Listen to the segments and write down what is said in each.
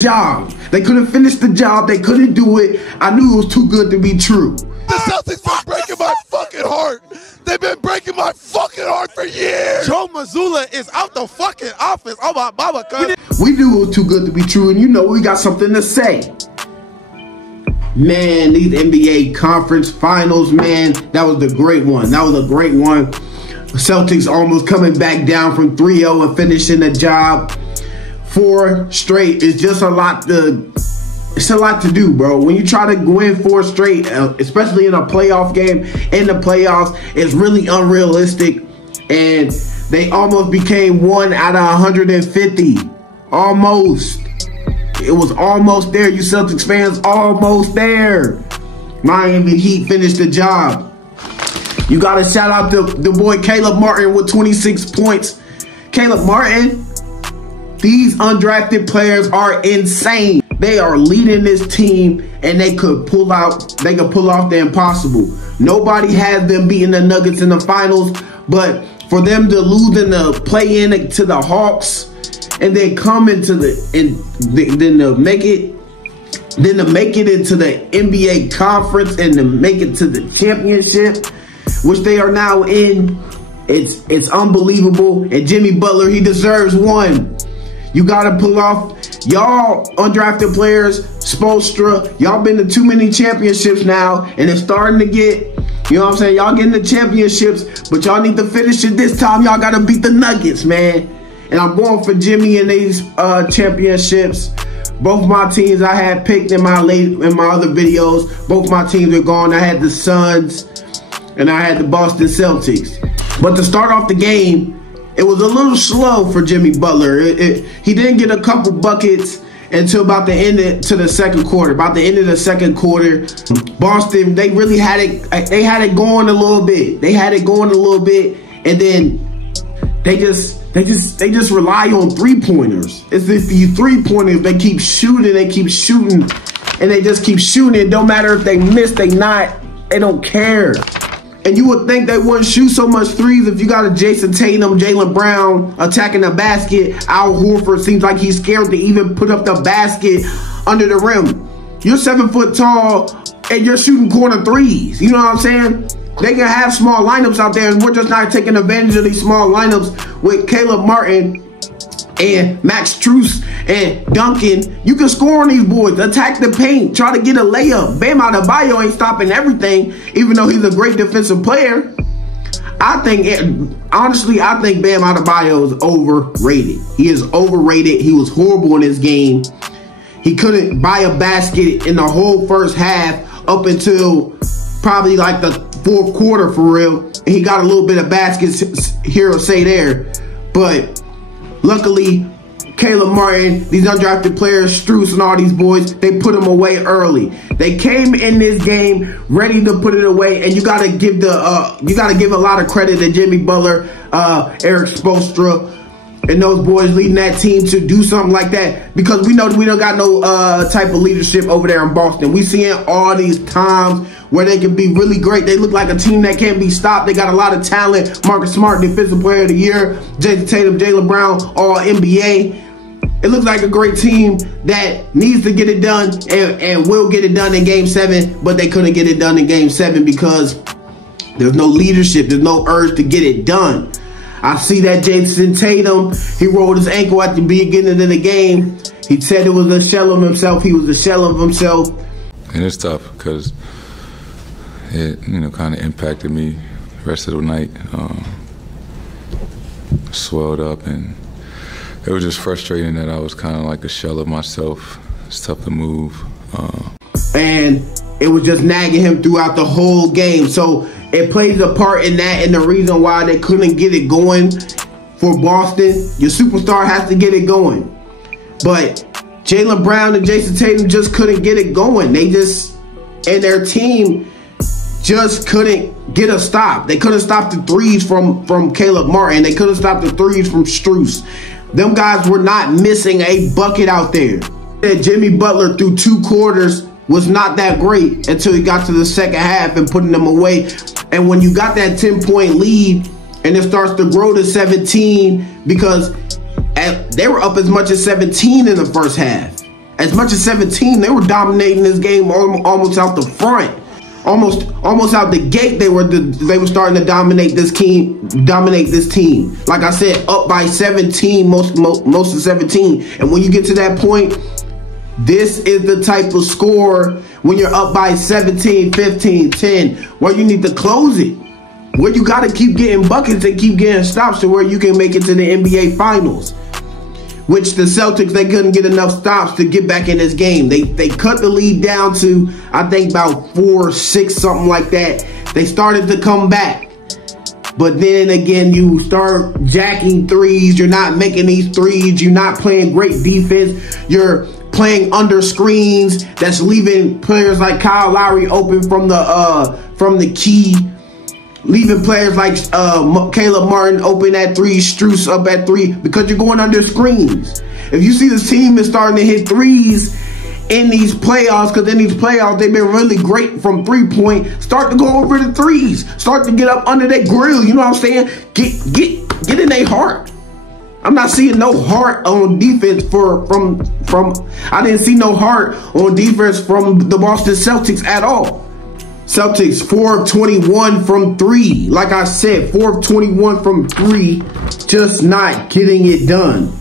job. They couldn't finish the job. They couldn't do it. I knew it was too good to be true. The Celtics been breaking my fucking heart. They've been breaking my fucking heart for years. Joe Mazzulla is out the fucking office. Oh my mama, cuz. We knew it was too good to be true, and you know we got something to say. Man, these NBA conference finals, man, that was the great one. That was a great one. Celtics almost coming back down from 3-0 and finishing the job. 4 straight is just a lot to, it's a lot to do, bro. When you try to win 4 straight, especially in a playoff game, in the playoffs, it's really unrealistic. And they almost became 1 out of 150. Almost. It was almost there, you Celtics fans, almost there. Miami Heat finished the job. You got to shout out to the boy Caleb Martin with 26 points. Caleb Martin, these undrafted players are insane. They are leading this team, and they could pull off the impossible. Nobody has them beating the Nuggets in the finals, but for them to lose in the play-in to the Hawks, and then come into then to make it into the NBA conference and to make it to the championship, which they are now in, it's unbelievable. And Jimmy Butler, he deserves one. You gotta pull off, y'all undrafted players, Spoelstra, y'all been to too many championships now, and it's starting to get, you know what I'm saying, y'all getting the championships, but y'all need to finish it this time. Y'all gotta beat the Nuggets, man. And I'm going for Jimmy in these championships. Both my teams I had picked in my other videos, both my teams are gone. I had the Suns and I had the Boston Celtics. But to start off the game, it was a little slow for Jimmy Butler. He didn't get a couple buckets until about the end of the second quarter. About the end of the second quarter, Boston, they really had it. They had it going a little bit. They had it going a little bit, and then they just rely on 3-pointers. It's if these 3-pointers, they keep shooting, and they just keep shooting. It don't matter if they miss, they don't care. And you would think they wouldn't shoot so much threes if you got a Jayson Tatum, Jaylen Brown attacking the basket. Al Horford seems like he's scared to even put up the basket under the rim. You're 7 foot tall and you're shooting corner threes. You know what I'm saying? They can have small lineups out there, and we're just not taking advantage of these small lineups with Caleb Martin and Max Strus and Duncan. You can score on these boys. Attack the paint. Try to get a layup. Bam Adebayo ain't stopping everything, even though he's a great defensive player. Honestly, I think Bam Adebayo is overrated. He is overrated. He was horrible in his game. He couldn't buy a basket in the whole first half up until probably like the fourth quarter for real. And he got a little bit of baskets here or say there. But luckily, Caleb Martin, these undrafted players, Strus and all these boys, they put them away early. They came in this game ready to put it away, and you gotta give a lot of credit to Jimmy Butler, Eric Spoelstra, and those boys leading that team to do something like that, because we know we don't got no type of leadership over there in Boston. We seeing all these times where they can be really great. They look like a team that can't be stopped. They got a lot of talent. Marcus Smart, Defensive Player of the Year. Jayson Tatum, Jaylen Brown, all NBA. It looks like a great team that needs to get it done and will get it done in Game 7, but they couldn't get it done in Game 7 because there's no leadership. There's no urge to get it done. I see that Jayson Tatum, he rolled his ankle at the beginning of the game. He said it was a shell of himself. He was a shell of himself. And it's tough because it, kind of impacted me the rest of the night. Swelled up, and it was just frustrating that I was kind of like a shell of myself. It's tough to move. And it was just nagging him throughout the whole game. So it plays a part in that, and the reason why they couldn't get it going for Boston. Your superstar has to get it going. But Jaylen Brown and Jayson Tatum just couldn't get it going. And their team just couldn't get a stop. They couldn't stop the threes from Caleb Martin. They couldn't stop the threes from Strus. Them guys were not missing a bucket out there. Jimmy Butler through 2 quarters was not that great until he got to the second half and putting them away. And when you got that 10-point lead and it starts to grow to 17, because they were up as much as 17 in the first half. As much as 17, they were dominating this game almost out the front. Almost out the gate, they were starting to dominate this team. Like I said, up by 17, most of 17. And when you get to that point, this is the type of score when you're up by 17, 15, 10, where you need to close it. Where you got to keep getting buckets and keep getting stops to where you can make it to the NBA Finals. Which the Celtics, they couldn't get enough stops to get back in this game. They cut the lead down to, I think, about 4-6, something like that. They started to come back. But then again, you start jacking threes. You're not making these threes. You're not playing great defense. You're playing under screens. That's leaving players like Kyle Lowry open from the key. Leaving players like Caleb Martin open at 3, Strus up at 3, because you're going under screens. If you see this team is starting to hit threes in these playoffs, because in these playoffs they've been really great from 3-point, start to go over the threes. Start to get up under that grill. You know what I'm saying? Get in their heart. I'm not seeing no heart on defense from I didn't see no heart on defense from the Boston Celtics at all. Celtics 4 of 21 from 3. Like I said, 4 of 21 from 3. Just not getting it done.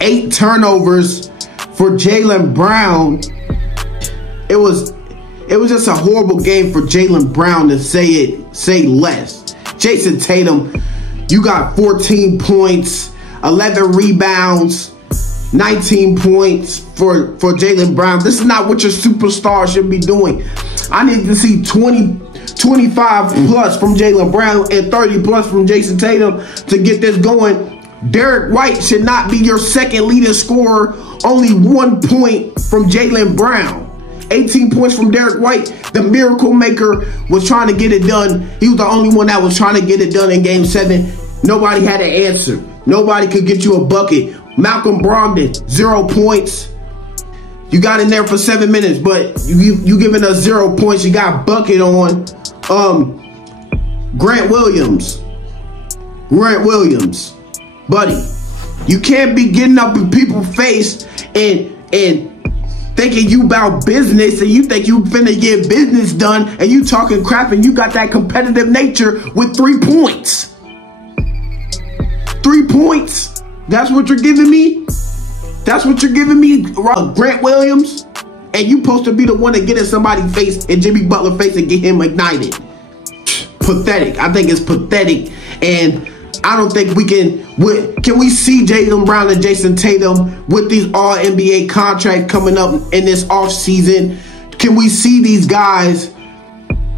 8 turnovers for Jaylen Brown. It was just a horrible game for Jaylen Brown, to say less. Jayson Tatum, you got 14 points, 11 rebounds, 19 points for Jaylen Brown. This is not what your superstar should be doing. I need to see 25 plus from Jaylen Brown and 30 plus from Jayson Tatum to get this going. Derek White should not be your second leading scorer. Only 1 point from Jaylen Brown. 18 points from Derek White. The miracle maker was trying to get it done. He was the only one that was trying to get it done in Game 7. Nobody had an answer. Nobody could get you a bucket. Malcolm Brogdon, 0 points. You got in there for 7 minutes, but you giving us 0 points. You got bucket on. Grant Williams, buddy, you can't be getting up in people's face and thinking you about business, and you think you finna get business done, and you talking crap, and you got that competitive nature with 3 points. 3 points. That's what you're giving me? That's what you're giving me, Grant Williams? And you supposed to be the one to get in somebody's face and Jimmy Butler's face and get him ignited. Pathetic. I think it's pathetic. And I don't think we can we see Jaylen Brown and Jayson Tatum with these all-NBA contracts coming up in this offseason? Can we see these guys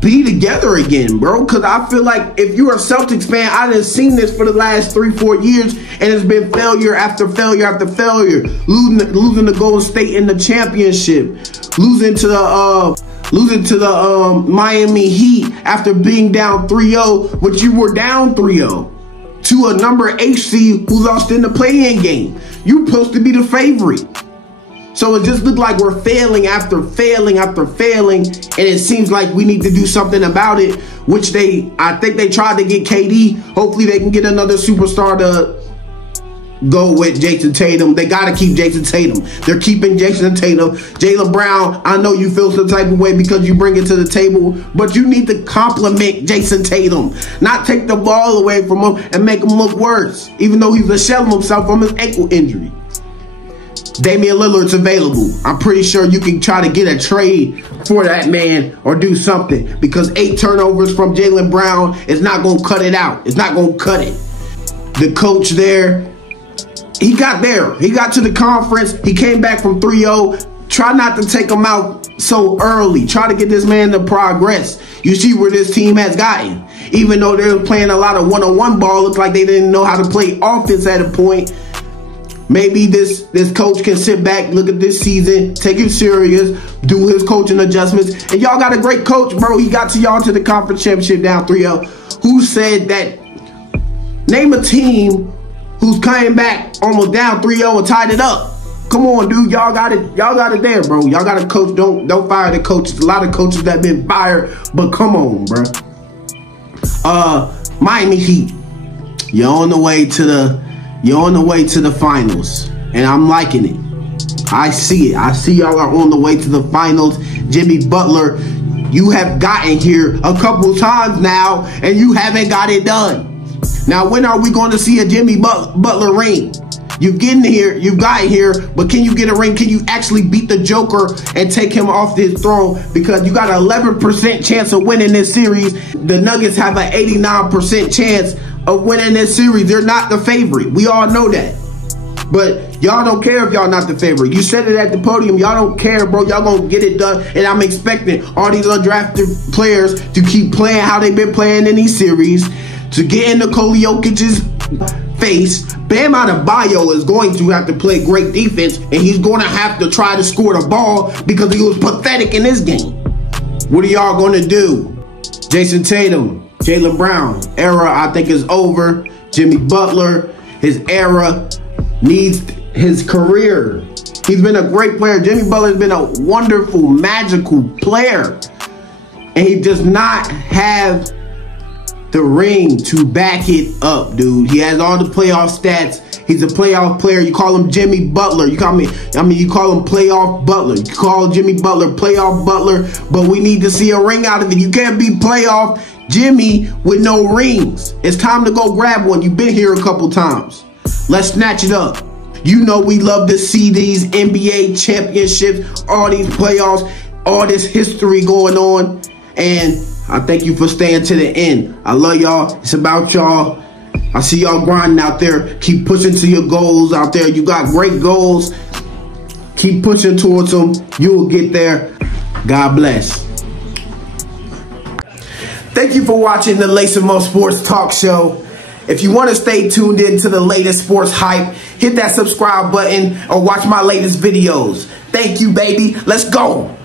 be together again, bro? Because I feel like if you're a Celtics fan, I done seen this for the last 3-4 years, and it's been failure after failure after failure. Losing to Golden State in the championship, losing to the Miami Heat after being down 3-0, which you were down 3-0 to a number 8 seed who lost in the play-in game. You supposed to be the favorite. So it just looked like we're failing after failing after failing, and it seems like we need to do something about it, which I think they tried to get KD. Hopefully they can get another superstar to go with Jayson Tatum. They got to keep Jayson Tatum. They're keeping Jayson Tatum. Jaylen Brown, I know you feel some type of way because you bring it to the table, but you need to compliment Jayson Tatum, not take the ball away from him and make him look worse, even though he's a shell of himself from his ankle injury. Damian Lillard's available. I'm pretty sure you can try to get a trade for that man or do something, because 8 turnovers from Jaylen Brown is not going to cut it out. It's not going to cut it. The coach there, he got there. He got to the conference. He came back from 3-0. Try not to take him out so early. Try to get this man to progress. You see where this team has gotten. Even though they were playing a lot of one-on-one ball, looked like they didn't know how to play offense at a point. Maybe this coach can sit back, look at this season, take it serious, do his coaching adjustments. And y'all got a great coach, bro. He got to y'all to the conference championship down 3-0. Who said that? Name a team who's coming back almost down 3-0 and tied it up. Come on, dude. Y'all got it. Y'all got it there, bro. Y'all got a coach. Don't fire the coaches. A lot of coaches that been fired, but come on, bro. Miami Heat. You're on the way to the finals, and I'm liking it. I see it. I see y'all are on the way to the finals. Jimmy Butler, you have gotten here a couple times now, and you haven't got it done. Now, when are we going to see a Jimmy Butler ring? You've gotten here, but can you get a ring? Can you actually beat the Joker and take him off his throne? Because you got an 11% chance of winning this series. The Nuggets have an 89% chance of winning this series. They're not the favorite. We all know that. But y'all don't care if y'all not the favorite. You said it at the podium. Y'all don't care, bro. Y'all gonna get it done. And I'm expecting all these undrafted players to keep playing how they've been playing in these series, to get in Nikola Jokic's face. Bam Adebayo is going to have to play great defense, and he's going to have to try to score the ball because he was pathetic in this game. What are y'all going to do? Jayson Tatum, Jaylen Brown era, I think, is over. Jimmy Butler, his era needs his career. He's been a great player. Jimmy Butler's been a wonderful, magical player, and he does not have the ring to back it up, dude. He has all the playoff stats. He's a playoff player. You call him Jimmy Butler. You call him playoff Butler. You call Jimmy Butler playoff Butler, but we need to see a ring out of it. You can't be playoff Jimmy with no rings. It's time to go grab one. You've been here a couple times. Let's snatch it up. You know we love to see these NBA championships, all these playoffs, all this history going on, and I thank you for staying to the end. I love y'all. It's about y'all. I see y'all grinding out there. Keep pushing to your goals out there. You got great goals. Keep pushing towards them. You will get there. God bless. Thank you for watching the Lace 'Em Up Sports Talk Show. If you want to stay tuned in to the latest sports hype, hit that subscribe button or watch my latest videos. Thank you, baby. Let's go.